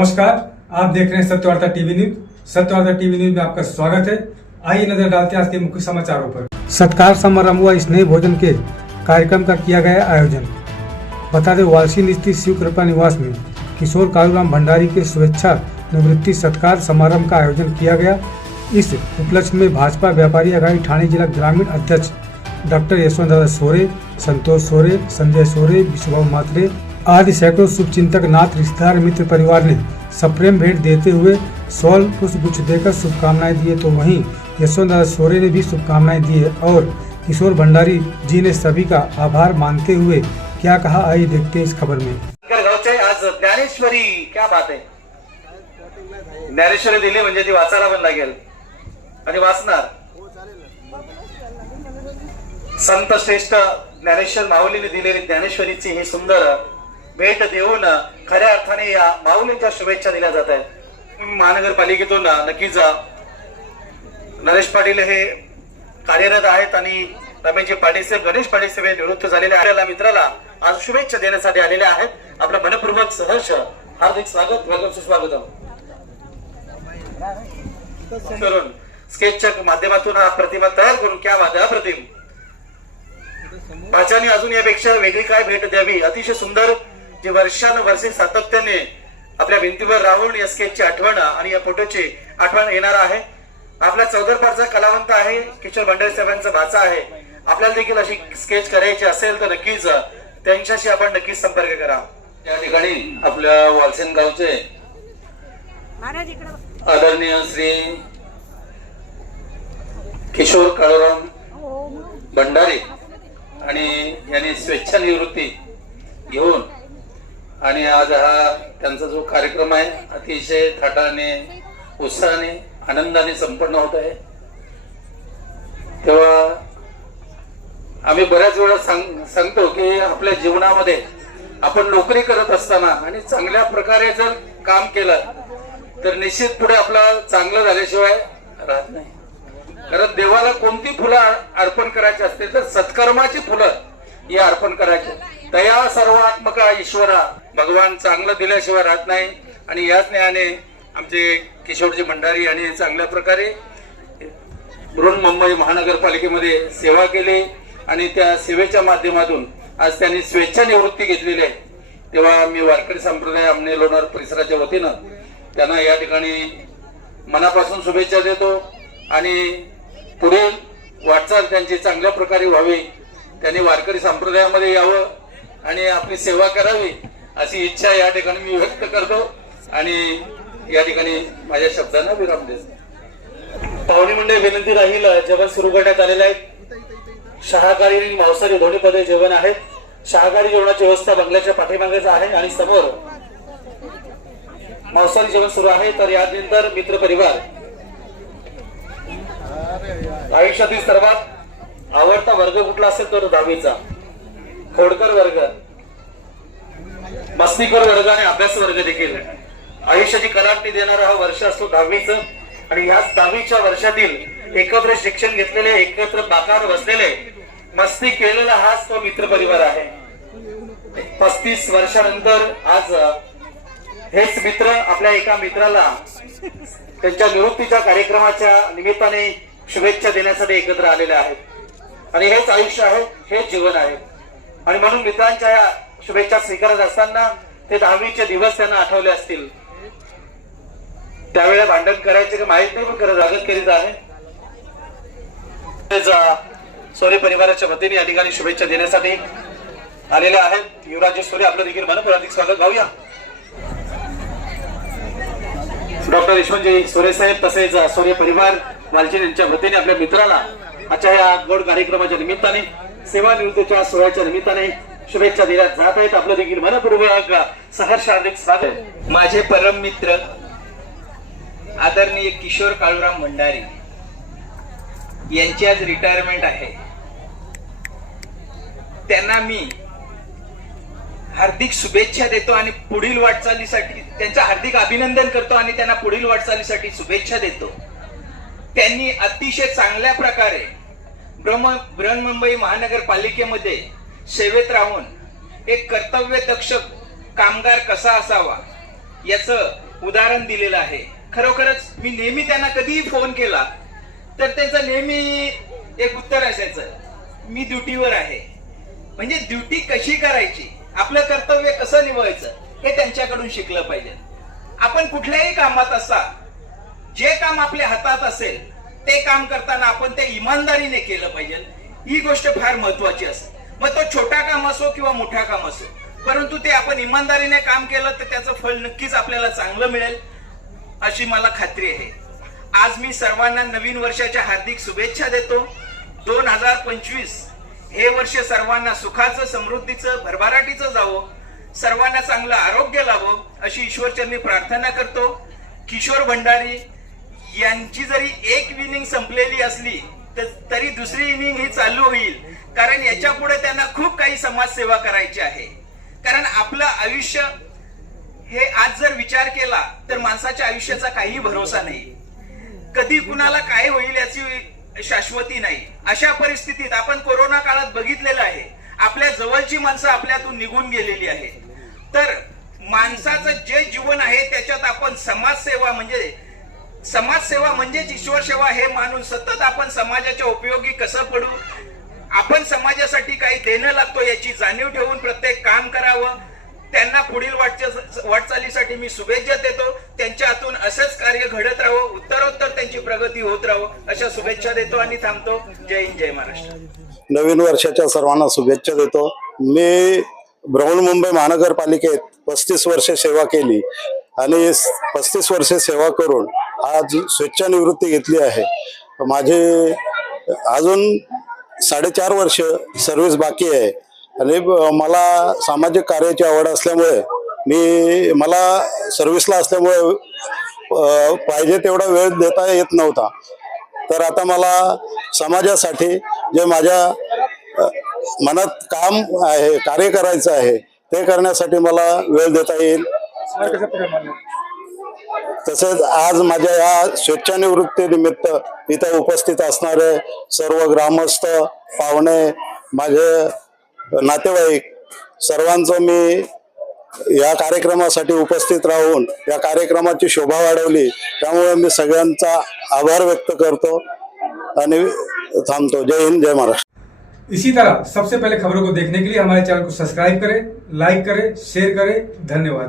नमस्कार, आप देख रहे हैं Satyavarta TV news. Satyavarta TV news में आपका स्वागत है। आइए नजर डालते हैं आज के मुख्य समाचारों पर। सत्कार समारंभ व स्नेह भोजन के कार्यक्रम का किया गया आयोजन। बता दें, वालसीन स्थित शिव कृपा निवास में किशोर कालूराम भंडारी के शुभेच्छा निवृत्ति सत्कार समारंभ का आयोजन किया गया। इस उपलक्ष्य में भाजपा व्यापारी अघाड़ी ठाणे जिला ग्रामीण अध्यक्ष डॉक्टर यशवंत सोरे, संतोष सोरे, संजय सोरे, विश्वभाव मात्रे आदि सैकड़ों शुभचिंतक, नाथ, रिश्तेदार, मित्र परिवार ने सप्रेम भेंट देते हुए शॉल पुष्पगुच्छ देकर शुभकामनाएं दिए। तो वहीं यशवंत सोरे ने भी शुभकामनाएं दी है और किशोर भंडारी जी ने सभी का आभार मानते हुए क्या कहा, आइए देखते हैं इस खबर में। आज ज्ञानेश्वरी, क्या बात आहे, ज्ञानेश्वरी दिली म्हणजे ती वाचायला पण लागेल आणि वाचणार। संत श्रेष्ठ ज्ञानेश्वर माऊलीने दिलेली ज्ञानेश्वरीची ही सुंदर भेट देऊन खऱ्या अर्थाने या माऊलींच्या शुभेच्छा दिल्या जात आहेत। महानगरपालिकेतून नक्कीच नरेश पाटील हे कार्यरत आहेत आणि रमेशजी पाटील साहेब, गणेश पाटील साहेब निवृत्त झालेले आपल्या मित्राला आज शुभेच्छा देण्यासाठी आलेले आहेत। आपलं मनपूर्वक सहर्ष हार्दिक स्वागत, वेलकम, सुस्वागतम करून स्केचच्या माध्यमातून हा प्रतिमा तयार करून क्या बात आहे, अप्रतिम। भाच्याने अजून यापेक्षा वेगळी काय भेट द्यावी। अतिशय सुंदर जे वर्षानुवर्षे सातत्याने आपल्या भिंतीवर राहून या स्केचची आठवण आणि या फोटोची आठवण येणार आहे। आपला चौदरपारचा कलावंत आहे, किशोर भंडारी साहेबांचा भाचा आहे। आपल्याला देखील अशी स्केच करायची असेल तर नक्कीच त्यांच्याशी आपण नक्कीच संपर्क करा। या ठिकाणी आपल्या वालसेन गावचे आदरणीय श्री किशोर काळूराम भंडारी आणि यांनी स्वेच्छा निवृत्ती घेऊन आणि आज हा त्यांचा जो कार्यक्रम आहे अतिशय थाटाने, उत्साहाने, आनंदाने संपन्न होत आहे। तेव्हा आम्ही बऱ्याच वेळा सांगतो की आपल्या जीवनामध्ये आपण नोकरी करत असताना आणि चांगल्या प्रकारे जर काम केलं तर निश्चित पुढे आपलं चांगलं झाल्याशिवाय राहत नाही। कारण देवाला कोणती फुलं अर्पण करायची असते तर सत्कर्माची फुलं ही अर्पण करायची। तया सर्वात्मका ईश्वरा, भगवान चांगलं दिल्याशिवाय राहत नाही। आणि याच न्यायाने आमचे किशोरजी भंडारी यांनी चांगल्या प्रकारे बृहन्मुंबई महानगरपालिकेमध्ये सेवा केली आणि त्या सेवेच्या माध्यमातून आज त्यांनी स्वेच्छा निवृत्ती घेतलेली आहे। तेव्हा मी वारकरी संप्रदाय आमने लोणार परिसराच्या वतीनं त्यांना या ठिकाणी मनापासून शुभेच्छा देतो आणि पुढील वाटचाल त्यांची चांगल्या प्रकारे व्हावी, त्यांनी वारकरी संप्रदायामध्ये यावं आणि आपली सेवा करावी अशी इच्छा या ठिकाणी मी व्यक्त करतो आणि या ठिकाणी माझ्या शब्दांना विराम देतो। पाहुणे मंडळी, विनंती राहील, जेवण सुरू करण्यात आलेले आहे। शाकाहारी आणि मांसाहारी दोन्ही पदे जेवण आहेत। शाकाहारी जेवणाची व्यवस्था बंगल्याच्या पाठीमागेच आहे आणि समोर मांसाहारी जेवण सुरू आहे। तर यानंतर मित्र परिवार, आयुष्यातील सर्वात आवडता वर्ग कुठला असेल तर 10वीचा, खोडकर वर्ग, मस्तीखोर वर्ग आणि अभ्यास वर्ग देखील। आयुष्याची कलाटणी देणारा हा वर्ष असतो 10वीचं आणि याच 10वीच्या वर्षातील एकत्र शिक्षण घेतलेले, एकत्र बाकावर बसलेले, मस्ती केलेला हाच तो मित्र परिवार आहे। 35 वर्षानंतर आज हेच मित्र आपल्या एका मित्राला त्यांच्या निवृत्तीच्या कार्यक्रमाच्या निमित्ताने शुभेच्छा देण्यासाठी एकत्र आलेले आहेत आणि हेच आयुष्य आहे, हेच जीवन आहे। आणि म्हणून मित्रांच्या या शुभेच्छा स्वीकारत असताना ते 10वीचे दिवस त्यांना आठवले असतील। त्यावेळेला भांडण करायचे का माहित नाही, पण खरं स्वागत करीत आहे। सोरे परिवाराच्या वतीने या ठिकाणी शुभेच्छा देण्यासाठी आलेले आहेत। युवराज सोरे, आपलं देखील मनपूर्वक स्वागत गाऊया। डॉक्टर यशवंतजी सोरे साहेब तसेच सोरे परिवार वालचीन यांच्या वतीने आपल्या मित्राला आजच्या या गोड कार्यक्रमाच्या निमित्ताने, सेवानिवृत्तीच्या सोहळ्याच्या निमित्ताने शुभेच्छा दिल्या जात आहेत। आपलं देखील मनपूर्वक सहर्ष हार्दिक स्वागत। माझे परम मित्र आदरणीय किशोर काळूराम भंडारी यांची आज रिटायरमेंट आहे। त्यांना मी हार्दिक शुभेच्छा देतो आणि पुढील वाटचालीसाठी त्यांचं हार्दिक अभिनंदन करतो आणि त्यांना पुढील वाटचालीसाठी शुभेच्छा देतो। त्यांनी अतिशय चांगल्या प्रकारे बृहन्मुंबई महानगरपालिकेमध्ये सेवेत राहून एक कर्तव्यदक्ष कामगार कसा असावा याचं उदाहरण दिलेलं आहे. खरोखरच मी नेहमी त्यांना कधीही फोन केला तर त्यांचं नेहमी एक उत्तर असायचं, मी ड्युटीवर आहे. म्हणजे ड्युटी कशी करायची, आपलं कर्तव्य कसं निभावायचं हे त्यांच्याकडून शिकलं पाहिजे. आपण कुठल्याही कामात असा, जे काम आपल्या हातात असेल ते काम करताना आपण ते इमानदारीने केलं पाहिजे. ही गोष्ट फार महत्वाची असते. मग तो छोटा काम असो किंवा मोठा काम असो, परंतु ते आपण इमानदारीने काम केलं तर त्याचं फळ नक्कीच आपल्याला चांगलं मिळेल अशी मला खात्री आहे. आज मी सर्वांना नवीन वर्षाच्या हार्दिक शुभेच्छा देतो. 2025 हे वर्ष सर्वांना सुखाचं, समृद्धीचं, भरभराटीचं जावं, सर्वांना चांगलं आरोग्य लाभो अशी ईश्वरचरणी प्रार्थना करतो. किशोर भंडारी यांची जरी एक इनिंग संपलेली असली तरी दुसरी इनिंग ही चालू होईल, कारण याच्या पुढे त्यांना खूप काही समाजसेवा करायची आहे. कारण आपलं आयुष्य हे आज जर विचार केला तर माणसाच्या आयुष्याचा काही भरोसा नाही. कधी कुणाला काय होईल याची शाश्वती नाही. अशा परिस्थितीत आपण कोरोना काळात बघितलेलं आहे, आपल्या जवळची माणसं आपल्यातून निघून गेलेली आहेत. तर माणसाचं जे जीवन आहे त्याच्यात आपण समाजसेवा म्हणजेच ईश्वर सेवा हे मानून सतत आपण समाजाच्या उपयोगी कसं पडू, आपण समाजासाठी काही देणं लागतो याची जाणीव ठेवून प्रत्येक काम करावं. त्यांना पुढील वाटचालीसाठी मी शुभेच्छा देतो. त्यांच्या हातून असंच कार्य घडत राहावं, उत्तरोत्तर त्यांची प्रगती होत राहावं अशा शुभेच्छा देतो आणि थांबतो. जय हिंद, जय महाराष्ट्र. नवीन वर्षाच्या सर्वांना शुभेच्छा देतो. मी बृहन्मुंबई महानगरपालिकेत 35 वर्षे सेवा केली आणि 35 वर्षे सेवा करून आज स्वेच्छानिवृत्ती घेतली आहे. माझे अजून 4.5 वर्ष सर्व्हिस बाकी आहे आणि मला सामाजिक कार्याची आवड असल्यामुळे मला सर्व्हिसला असल्यामुळे पाहिजे तेवढा वेळ देता येत नव्हता. तर आता मला समाजासाठी जे माझ्या मनात काम आहे, कार्य करायचं आहे ते करण्यासाठी मला वेळ देता येईल. तसेच आज माझ्या या स्वेच्छानिवृत्ती निमित्त इथं उपस्थित असणारे सर्व ग्रामस्थ, पाहुणे, माझे नातेवाईक सर्वांचं मी या कार्यक्रमासाठी उपस्थित राहून या कार्यक्रमाची शोभा वाढवली, त्यामुळे मी सगळ्यांचा आभार व्यक्त करतो आणि थांबतो. जय हिंद, जय महाराष्ट्र. इसी तरह सबसे पहले खबरों को देखने के लिए हमारे चैनल को सब्सक्राइब करें, लाइक करें, शेयर करें. धन्यवाद.